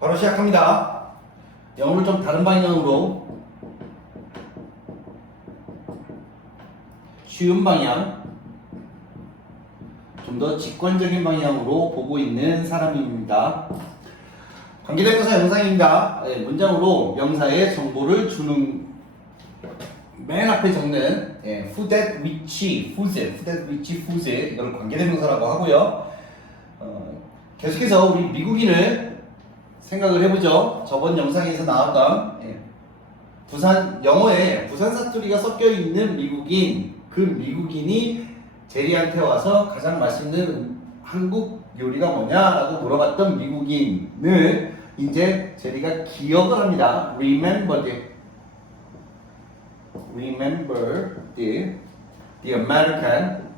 바로 시작합니다. 영어를 좀 다른 방향으로 쉬운 방향, 좀 더 직관적인 방향으로 보고 있는 사람입니다. 관계대명사 영상입니다. 문장으로 명사의 정보를 주는 맨 앞에 적는 who, that, which, whose, who, that, which, whose 이걸 관계대명사라고 하고요. 계속해서 우리 미국인을 생각을 해보죠. 저번 영상에서 나왔던 부산 영어에 부산 사투리가 섞여 있는 미국인, 그 미국인이 제리한테 와서 가장 맛있는 한국 요리가 뭐냐라고 물어봤던 미국인을 이제 제리가 기억을 합니다. Remember the American.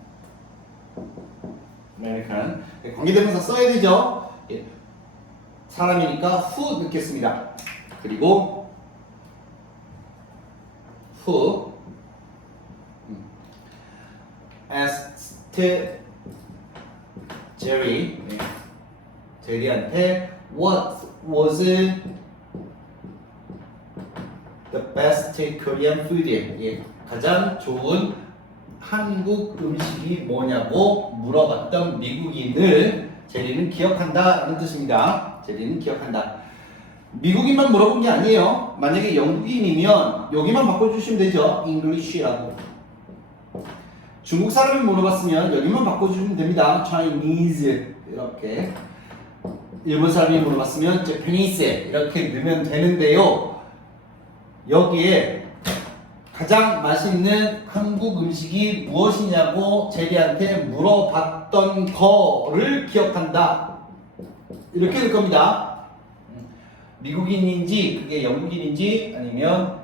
관계대명사 써야 되죠. 사람이니까 who 넣겠습니다. 그리고 who asked Jerry, 제리한테 what was the best Korean food? 가장 좋은 한국 음식이 뭐냐고 물어봤던 미국인을 제리는 기억한다는 뜻입니다. 제리는 기억한다. 미국인만 물어본 게 아니에요. 만약에 영국인이면 여기만 바꿔주시면 되죠. English라고. 중국 사람이 물어봤으면 여기만 바꿔주시면 됩니다. Chinese 이렇게. 일본 사람이 물어봤으면 Japanese 이렇게 넣으면 되는데요. 여기에 가장 맛있는 한국 음식이 무엇이냐고 제리한테 물어봤던 거를 기억한다. 이렇게 될 겁니다. 미국인인지 그게 영국인인지 아니면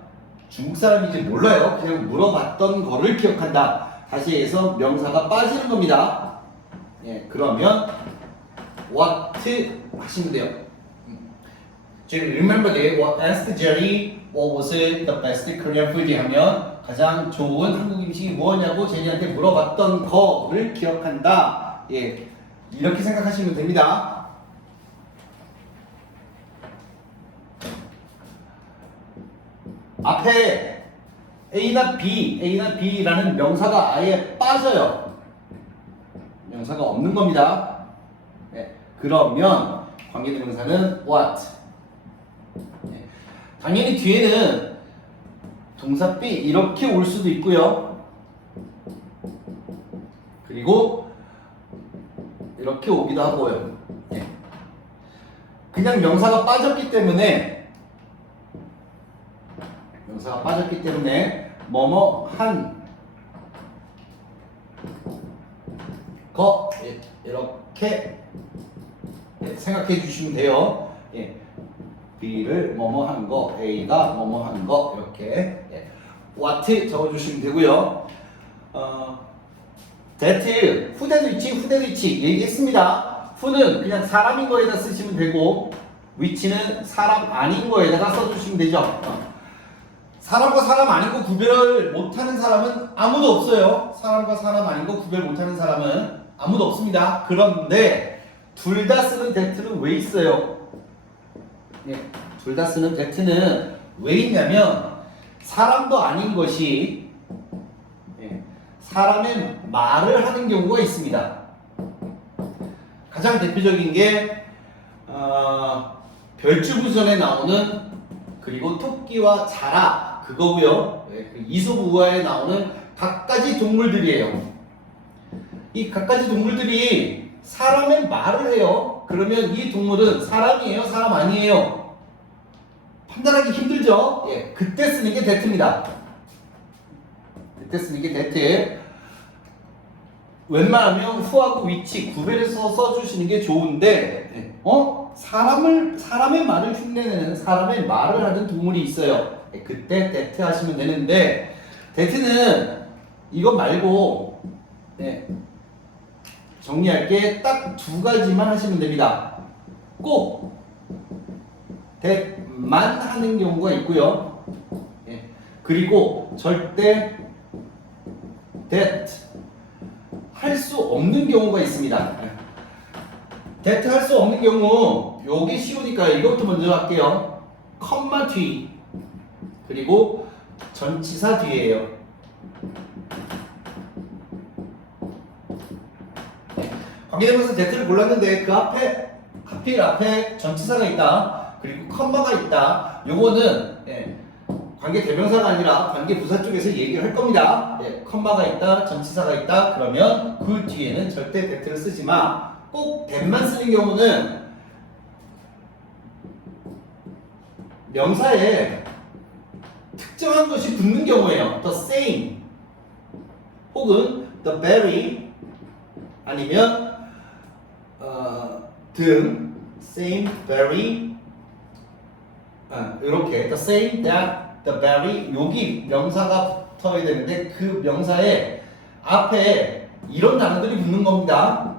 중국 사람인지 몰라요. 그냥 물어봤던 거를 기억한다. 다시 해서 명사가 빠지는 겁니다. 그러면 what 하시면 돼요. Remember that what asked Jerry what was the best Korean food 하면 가장 좋은 한국 음식이 뭐냐고 제리한테 물어봤던 거를 기억한다. 이렇게 생각하시면 됩니다. 앞에 A나 B라는 명사가 아예 빠져요. 명사가 없는 겁니다. 그러면 관계대명사는 what. 당연히 뒤에는 동사 be 이렇게 올 수도 있고요. 그리고 이렇게 오기도 하고요. 그냥 명사가 빠졌기 때문에 뭐뭐 한 거 이렇게 생각해 주시면 돼요. B를 뭐뭐 한 거, A가 뭐뭐 한 거 이렇게 what 적어주시면 되고요. that, who도 있지 얘기했습니다. who는 그냥 사람인 거에다 쓰시면 되고 which는 사람 아닌 거에다가 써주시면 되죠. 사람과 사람 아닌 거 구별 못하는 사람은 아무도 없어요. 사람과 사람 아닌 거 구별 못하는 사람은 아무도 없습니다. 그런데 둘 다 쓰는 that는 왜 있어요? 둘 다 쓰는 that는 왜 있냐면 사람도 아닌 것이 사람의 말을 하는 경우가 있습니다. 가장 대표적인 게 별주부전에 나오는 그리고 토끼와 자라 그거고요. 이솝우화에 나오는 갖가지 동물들이에요. 이 갖가지 동물들이 사람의 말을 해요. 그러면 이 동물은 사람이에요? 사람 아니에요? 판단하기 힘들죠? 그때 쓰는 게 that입니다. 그때 쓰는 게 that. 웬만하면 who하고 which 구별해서 써주시는 게 좋은데, 사람의 말을 흉내내는 사람의 말을 하는 동물이 있어요. 그때 that 하시면 되는데, that는 이거 말고, 정리할 게 딱 두 가지만 하시면 됩니다. 꼭 that만 하는 경우가 있고요. 그리고 절대 that 할 수 없는 경우가 있습니다. that 할 수 없는 경우 요게 쉬우니까 이것부터 먼저 할게요. 컴마 뒤 그리고 전치사 뒤에요. 관계대명사 that를 골랐는데 그 앞에 하필 앞에 전치사가 있다. 그리고 컴마가 있다. 요거는 관계대명사가 아니라 관계부사 쪽에서 얘기를 할 겁니다. 컴마가 있다, 전치사가 있다. 그러면 그 뒤에는 절대 that를 쓰지 마. 꼭 that만 쓰는 경우는 명사에 특정한 것이 붙는 경우에요. the same 혹은 the very 아니면 등 same, very 이렇게 the same, that, the very 여기 명사가 붙어야 되는데 그 명사에 앞에 이런 단어들이 붙는 겁니다.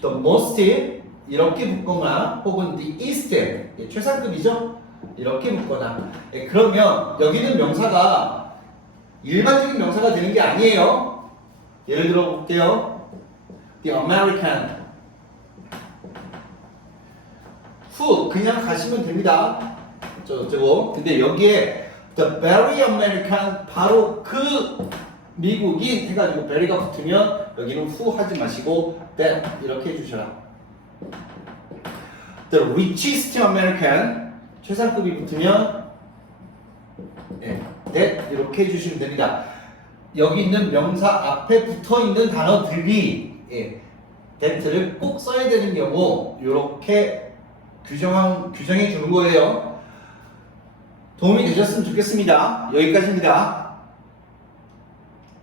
the most 이렇게 붙거나 혹은 the east 최상급이죠. 이렇게 붙거나 그러면 여기는 명사가 일반적인 명사가 되는 게 아니에요. 예를 들어 볼게요. The American who 그냥 가시면 됩니다. 저거 근데 여기에 The very American 바로 그 미국인 해가지고 very가 붙으면 여기는 who 하지 마시고 that 이렇게 해주셔라. The richest American 최상급이 붙으면 that 이렇게 해주시면 됩니다. 여기 있는 명사 앞에 붙어있는 단어들이 that를 꼭 써야 되는 경우 이렇게 규정해 주는 거예요. 도움이 되셨으면 좋겠습니다. 여기까지입니다.